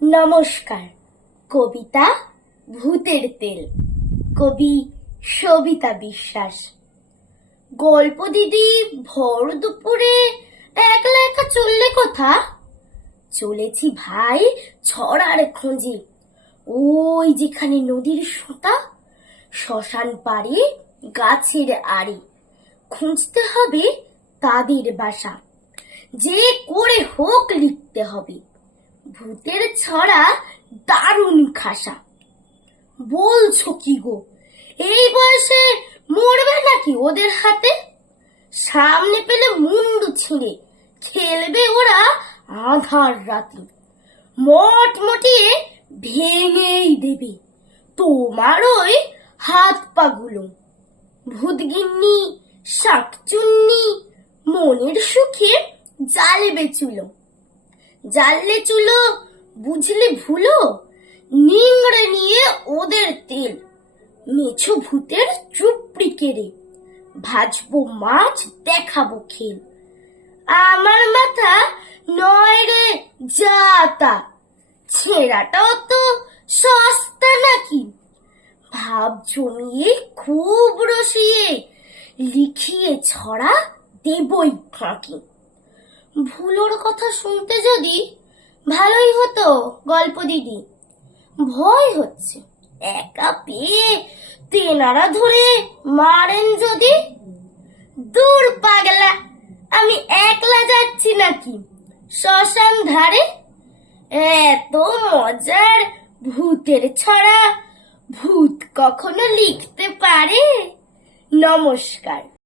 নমস্কার। কবিতা ভূতের তেল, কবি সবিতা বিশ্বাস। গল্প দিদি ভর দুপুরে একলা একা চললে কোথা? চলেছি ভাই ছড়ার খোঁজে, ওই যেখানে নদীর সোঁতা, শ্মশান পাড়ে গাছের আড়ে। খুঁজতে হবে তাদের বাসা, যে করে হোক লিখতে হবে ভূতের ছড়া দারুণ খাসা। বলছো কি গো, এই বয়সে মরবে নাকি ওদের হাতে? সামনে পেলে মুন্ডু ছিঁড়ে খেলবে ওরা আধার রাতে। মটমটিয়ে ভেঙেই দেবে তোমার ওই হাত পাগুলো। ভূতগিন্নি শাকচুন্নি মনের সুখে জ্বালবে চুলো। জ্বাললে চুলো বুঝলে ভুলো, নিংড়ে নিয়ে ওদের তেল। মেছো ভূতের চুপড়ি কেড়ে ভাজবো মাছ, দেখাবো খেল। আমার মাথা নয় রে যাতা, ছেঁড়াটাও তো সস্তা নাকি। ভাব জমিয়ে খুব রসিয়ে লিখিয়ে ছড়া দেবই ফাঁকি। ভুলোর কথা শুনতে যদি ভালোই হতো গল্প দিদি, ভয় হচ্ছে একা পেয়ে তেনারা ধরে মারেন যদি। দূর পাগলা, আমি একলা যাচ্ছি নাকি শ্মশান ধারে? এত মজার ভূতের ছড়া ভূত কখনো লিখতে পারে? নমস্কার।